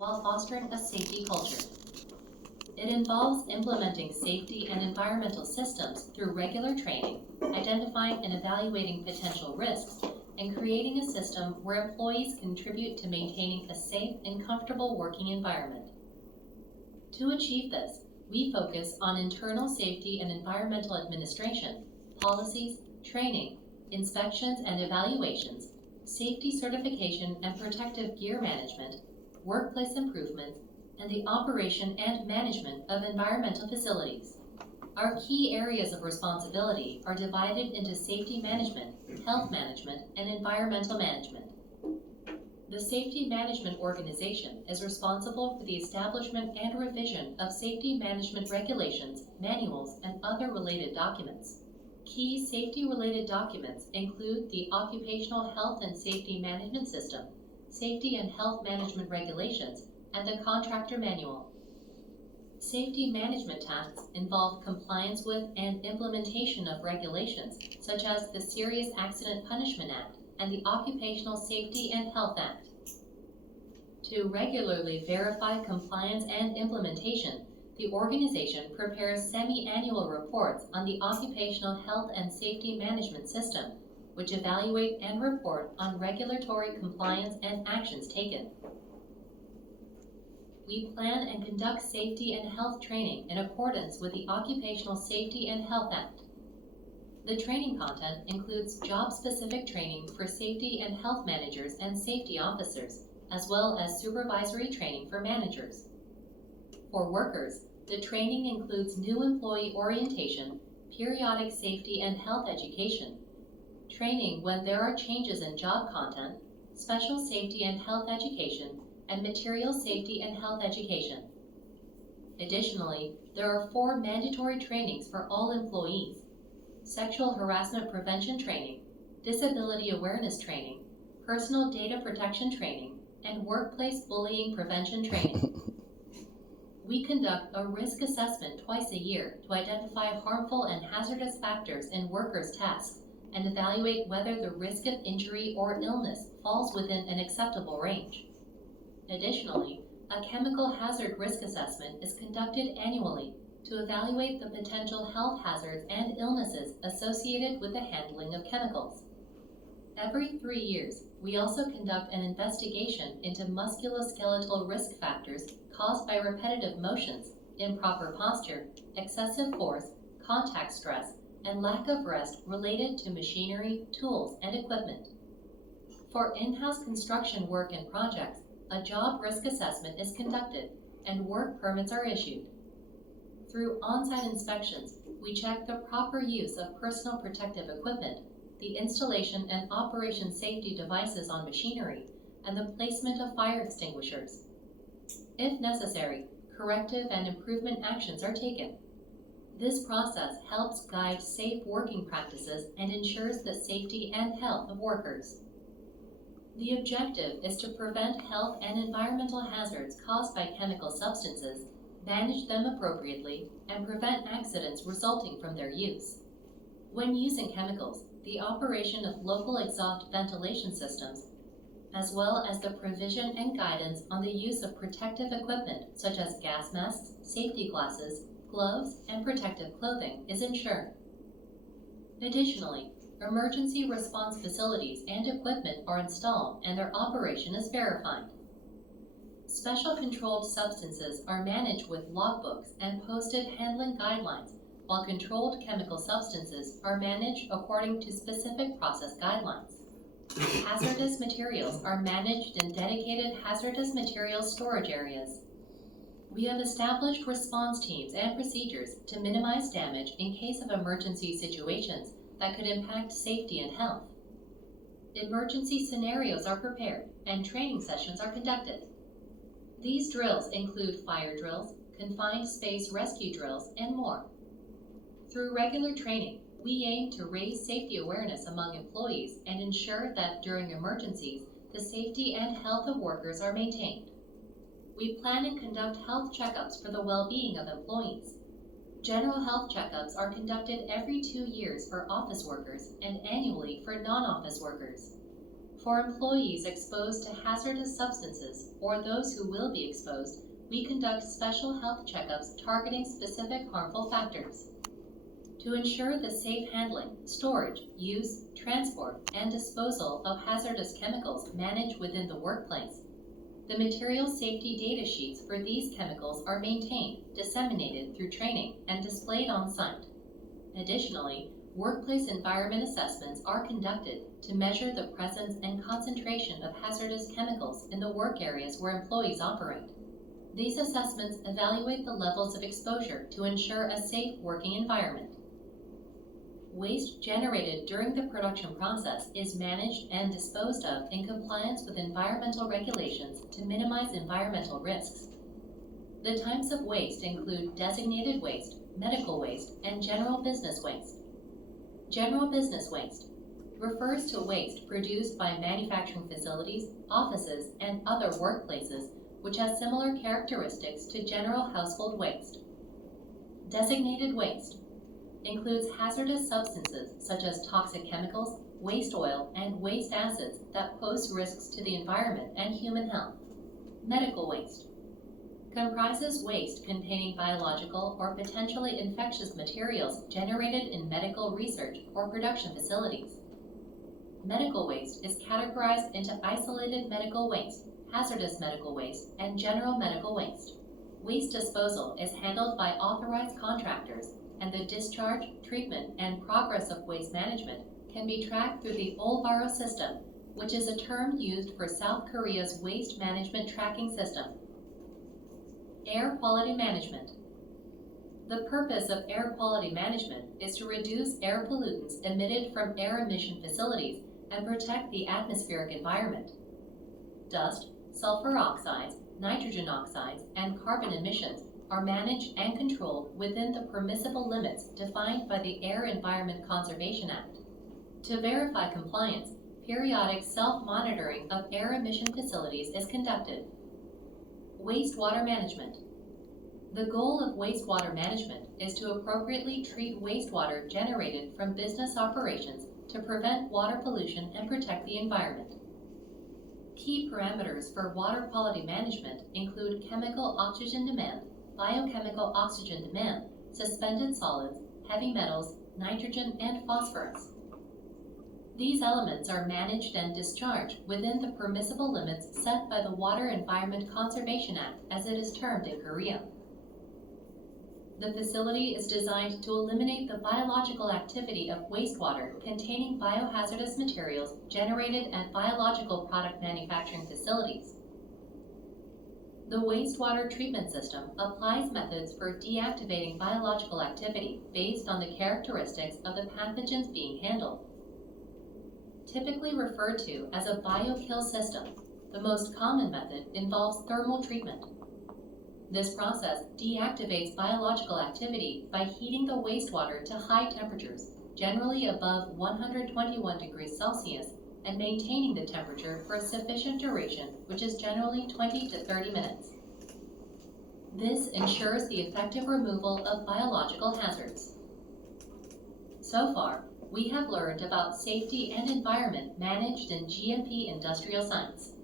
while fostering a safety culture. It involves implementing safety and environmental systems through regular training, identifying and evaluating potential risks, and creating a system where employees contribute to maintaining a safe and comfortable working environment. To achieve this, we focus on internal safety and environmental administration, policies, training, inspections and evaluations, safety certification and protective gear management, workplace improvements, and the operation and management of environmental facilities. Our key areas of responsibility are divided into safety management, health management, and environmental management. The Safety Management Organization is responsible for the establishment and revision of safety management regulations, manuals, and other related documents. Key safety-related documents include the Occupational Health and Safety Management System, Safety and Health Management Regulations, and the Contractor Manual. Safety management tasks involve compliance with and implementation of regulations such as the Serious Accident Punishment Act and the Occupational Safety and Health Act. To regularly verify compliance and implementation, the organization prepares semi-annual reports on the Occupational Health and Safety Management System, which evaluate and report on regulatory compliance and actions taken. We plan and conduct safety and health training in accordance with the Occupational Safety and Health Act. The training content includes job-specific training for safety and health managers and safety officers, as well as supervisory training for managers. For workers, the training includes new employee orientation, periodic safety and health education, training when there are changes in job content, special safety and health education, and material safety and health education. Additionally, there are 4 mandatory trainings for all employees: sexual harassment prevention training, disability awareness training, personal data protection training, and workplace bullying prevention training. We conduct a risk assessment twice a year to identify harmful and hazardous factors in workers' tasks and evaluate whether the risk of injury or illness falls within an acceptable range. Additionally, a chemical hazard risk assessment is conducted annually to evaluate the potential health hazards and illnesses associated with the handling of chemicals. Every 3 years, we also conduct an investigation into musculoskeletal risk factors caused by repetitive motions, improper posture, excessive force, contact stress, and lack of rest related to machinery, tools, and equipment. For in-house construction work and projects, a job risk assessment is conducted and work permits are issued. Through on-site inspections, we check the proper use of personal protective equipment, the installation and operation safety devices on machinery, and the placement of fire extinguishers. If necessary, corrective and improvement actions are taken. This process helps guide safe working practices and ensures the safety and health of workers. The objective is to prevent health and environmental hazards caused by chemical substances, manage them appropriately, and prevent accidents resulting from their use. When using chemicals, the operation of local exhaust ventilation systems, as well as the provision and guidance on the use of protective equipment such as gas masks, safety glasses, gloves, and protective clothing is ensured. Additionally, emergency response facilities and equipment are installed and their operation is verified. Special controlled substances are managed with logbooks and posted handling guidelines, while controlled chemical substances are managed according to specific process guidelines. Hazardous materials are managed in dedicated hazardous materials storage areas. We have established response teams and procedures to minimize damage in case of emergency situations that could impact safety and health. Emergency scenarios are prepared and training sessions are conducted. These drills include fire drills, confined space rescue drills, and more. Through regular training, we aim to raise safety awareness among employees and ensure that during emergencies, the safety and health of workers are maintained. We plan and conduct health checkups for the well-being of employees. General health checkups are conducted every 2 years for office workers and annually for non-office workers. For employees exposed to hazardous substances or those who will be exposed, we conduct special health checkups targeting specific harmful factors. To ensure the safe handling, storage, use, transport, and disposal of hazardous chemicals managed within the workplace, the material safety data sheets for these chemicals are maintained, disseminated through training, and displayed on site. Additionally, workplace environment assessments are conducted to measure the presence and concentration of hazardous chemicals in the work areas where employees operate. These assessments evaluate the levels of exposure to ensure a safe working environment. Waste generated during the production process is managed and disposed of in compliance with environmental regulations to minimize environmental risks. The types of waste include designated waste, medical waste, and general business waste. General business waste refers to waste produced by manufacturing facilities, offices, and other workplaces which has similar characteristics to general household waste. Designated waste includes hazardous substances such as toxic chemicals, waste oil, and waste acids that pose risks to the environment and human health. Medical waste comprises waste containing biological or potentially infectious materials generated in medical research or production facilities. Medical waste is categorized into isolated medical waste, hazardous medical waste, and general medical waste. Waste disposal is handled by authorized contractors, and the discharge, treatment, and progress of waste management can be tracked through the Olvaro system, which is a term used for South Korea's waste management tracking system. Air quality management. The purpose of air quality management is to reduce air pollutants emitted from air emission facilities and protect the atmospheric environment. Dust, sulfur oxides, nitrogen oxides, and carbon emissions are managed and controlled within the permissible limits defined by the Air Environment Conservation Act. To verify compliance, periodic self-monitoring of air emission facilities is conducted. Wastewater management. The goal of wastewater management is to appropriately treat wastewater generated from business operations to prevent water pollution and protect the environment. Key parameters for water quality management include chemical oxygen demand, biochemical oxygen demand, suspended solids, heavy metals, nitrogen, and phosphorus. These elements are managed and discharged within the permissible limits set by the Water Environment Conservation Act, as it is termed in Korea. The facility is designed to eliminate the biological activity of wastewater containing biohazardous materials generated at biological product manufacturing facilities. The wastewater treatment system applies methods for deactivating biological activity based on the characteristics of the pathogens being handled. Typically referred to as a biokill system, the most common method involves thermal treatment. This process deactivates biological activity by heating the wastewater to high temperatures, generally above 121 degrees Celsius, and maintaining the temperature for a sufficient duration, which is generally 20 to 30 minutes. This ensures the effective removal of biological hazards. So far, we have learned about safety and environment managed in GMP industrial science.